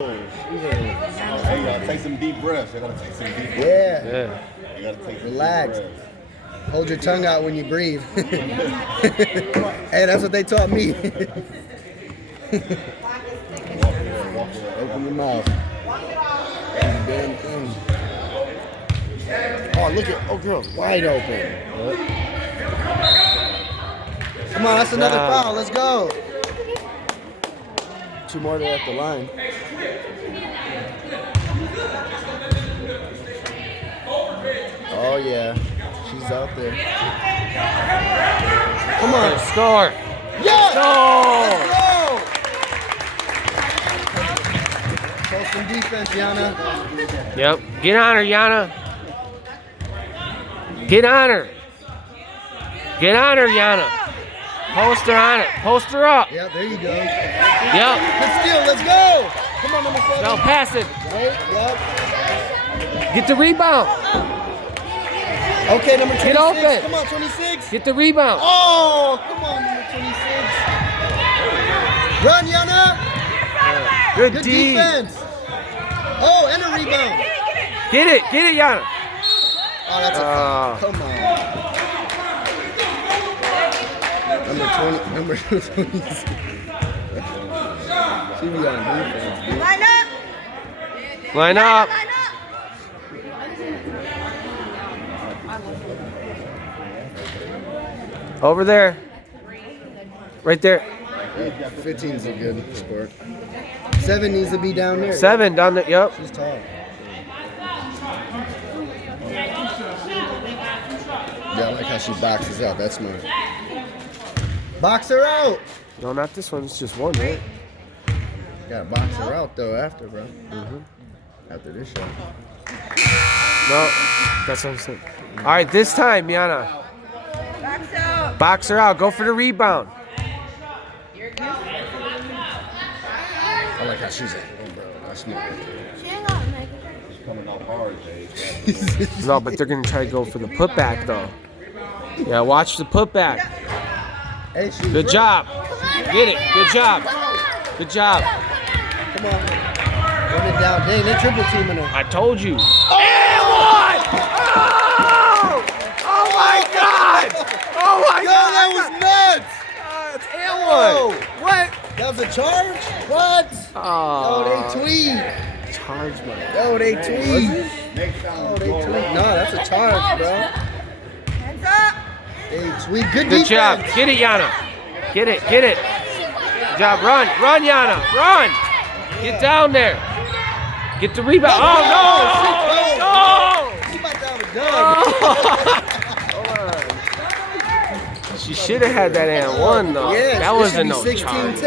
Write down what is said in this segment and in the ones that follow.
Hey, y'all, take some deep breaths. You gotta take some deep breaths. Yeah. You gotta take some Relax. deep breaths. Hold your tongue out when you breathe. Hey, that's what they taught me. Open your mouth. Damn thing. Oh, look at, oh, girl, wide open. Come on, that's another foul. Let's go. 2 more there at the line. Oh, yeah. She's out there. Come on. Score. Yes! Go! Let's go! Show some defense, Yana. Yep. Get on her, Yana. Get on her. Get on her, Yana. Post her on it. Post her up. Yeah, there you go. Yep. Good steal. Let's go. Come on, number 4. No, pass it. Right? Yep. Get the rebound. Okay, number 26. Get open. Come on, 26. Get the rebound. Oh, come on, number 26. Run, Yana. Good Good D. defense. Oh, and a rebound. Get it, Yana. Oh, that's a foul. Come on. Number 26. She be on defense, dude. Line up. Line up. Line up. Over there. Right there. 15 is a good sport. 7 needs to be down there. 7 down there. Yep. She's tall. Yeah, I like how she boxes out. That's smart. Box her out. No, not this one. It's just one, right? Gotta box her out though after, bro. After this shot. No, that's what I'm saying. All right, this time, Yana. Box out. Box her out. Go for the rebound. I like how she's like, bro. That's smart. She ain't gonna make it. It's coming off hard, Jay. No, but they're going to try to go for the putback, though. Yeah, watch the putback. Hey, she's Good right. job. Get it. Good job. Good job. Come on. Run it down. Dang, they're triple teaming her. I told you. And one! Oh! Oh, my God! Oh, my Yo, God! that was nuts. It's and one. What? That was a charge? What? Oh, Oh, they tweet. charge, man. Yo, they tweet. Next time, Oh, they tweet. No, that's a charge, bro. Hands up. They tweet. Good Good defense. job. Get it, Yana. Get it. Get it. Good job. Run. Run, Yana. Run. Get down there. Get the rebound. Oh, no. She about to have a dub. She should have had that and one, though. Yeah, That wasn't no 16-10. charge. You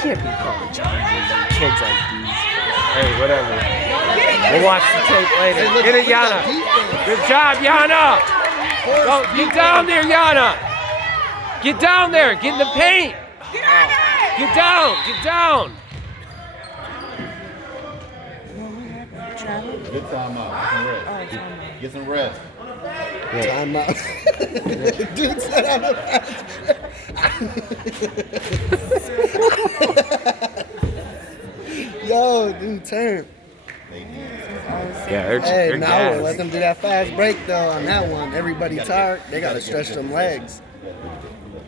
can't be calling charges on kids like these. Hey, whatever. We'll watch the tape later. Hey, look- Get it, look at Yana. that defense. Good job, Yana. Go, get down there, Yana. Get down there. Get in the paint. Get on it. Get down. Get down. Good time out. Get some rest. Time out. Dude said I'm a fast. Yo, dude, turn. Yeah, they're Hey, now gassed. we'll let them do that fast break though on that one. Everybody tired. They gotta stretch them legs.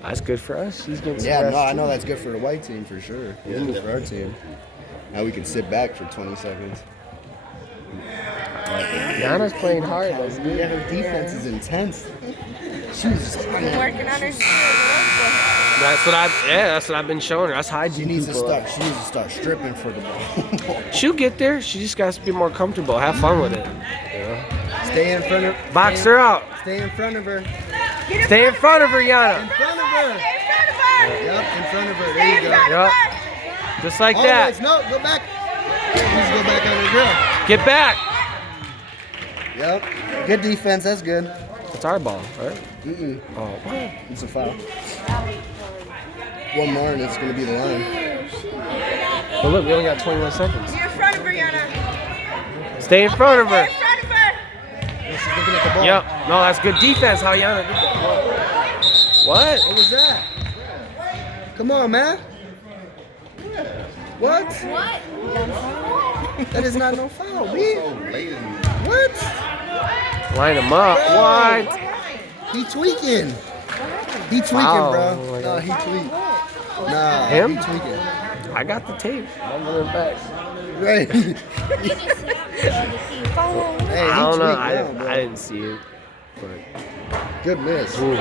That's good for us. He's getting some Yeah, rest, no, I too. know that's good for the white team for sure. Yeah, good for our team. Now we can sit back for 20 seconds. Yana's playing hard. That's good. Yeah, her defense is intense. She's Working on her skills. That's what I've been showing her. That's She hygiene. needs to people. start. She needs to start stripping for the ball. She'll get there. She just got to be more comfortable. Have fun with it. Stay in front of. Box her out. Stay in front of her. Stay in front of her, In Yana. front of her. In front of her. Yep, in front of her. There you go. Yep. Just like Always. that. No, go back. Please go back on the grill. Get back. Yep. Good defense. That's good. It's our ball, right? Mm-mm. Oh, what? It's a foul. One more and it's going to be the line. But look, we only got 21 seconds. You're in front of her, Yana. Stay in front of Stay her. in front of her. She's looking at the ball. Yep. No, that's good defense. How Yana did that. What? What was that? Come on, man. What? What? That is not no foul, B. So blatant. What? Line him up. Bro. What? He tweaking. He tweaking, Foul. bro. Oh my Nah, he tweak. Nah, Him? he tweaking. I got the tape. I'm going back. Right. Hey, he I don't know. tweaked now, bro. I didn't see it. But Good miss. Ooh.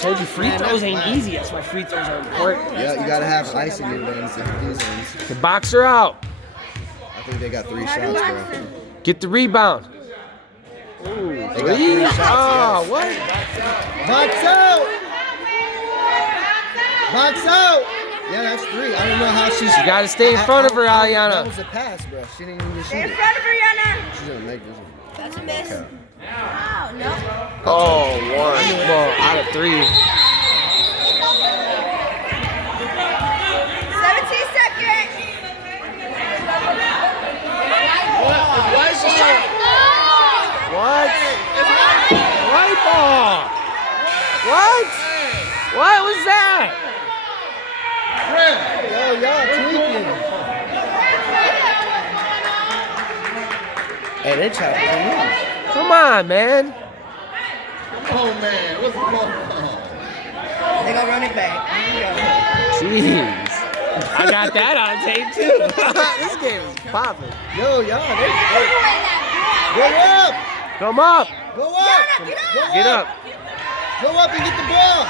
Told you free throws ain't easy. That's why free throws are important. Yeah, you gotta have ice in your veins to hit these ones. The boxer out. I think they got 3 shots, bro. Get the rebound. Ooh, They got three? 3 shots. Oh, yes. what? Box out! Box out! Yeah, that's 3. I don't know how she's. You gotta stay in front of her, That Aliana. was a pass, bro. She didn't even Stay shoot in it. front of her, Yana. She's gonna make this one. That's a miss. Wow, no. Oh, one. Well, out of 3. 17 seconds. What? White ball. What? What was that? Yo, y'all tweaking. Hey, they chopping me. Come on, man. Oh man, what's going on? They gonna run it back. Jeez. I got that on tape too. This game is popping. Yo, y'all, they go up, Come up. go up, Get up. go up and get the ball.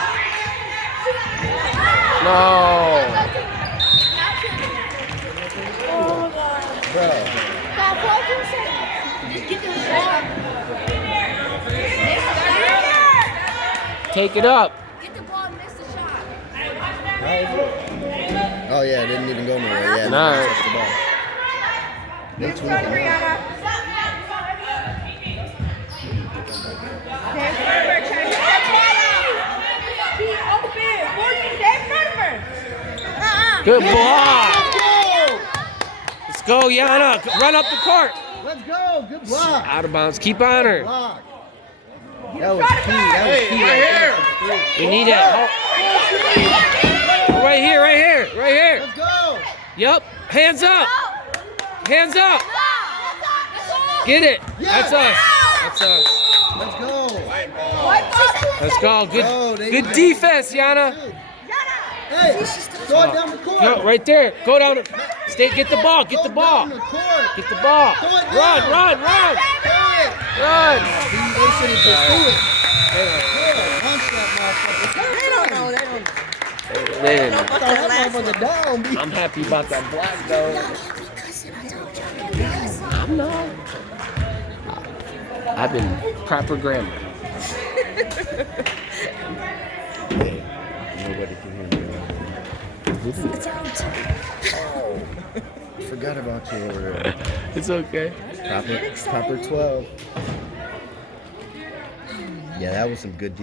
No. Bro, Take it up. Get the ball and miss the shot. oh yeah, it didn't even go nowhere. Yeah, Nah. no, touched the ball. They Front of her, tweaking. Yana. Stay in front of her. Try to hit that ball out. She's open. 40. Stay in front of her. Good block. Let's Let's go, Yana. Run up the court. go. Let's go. Good block. Out of bounds. Keep on her. Block. That was key. That was key right there. We need it. Oh, right here, right here, right here. Let's go. Yup. Hands up. Hands up. Get it. That's us. That's us. Let's go. Let's go. Good, Oh, they- good defense, Yana. Hey, throw it down the court. Go right there. Go down. Stay. Get the ball. Get the Go ball. down the court. Get the ball. Throw it Run, down. run, run, Throw it. run. They should have just threw it. Yeah, punch that motherfucker. They don't know. They don't know. They didn't. Throw that motherfucker down, B. I'm happy about that block though. I'm not. I've been proper grammar. Hey, nobody can hear me. Forgot about you over there. It's okay. Proper 12. Yeah, that was some good defense.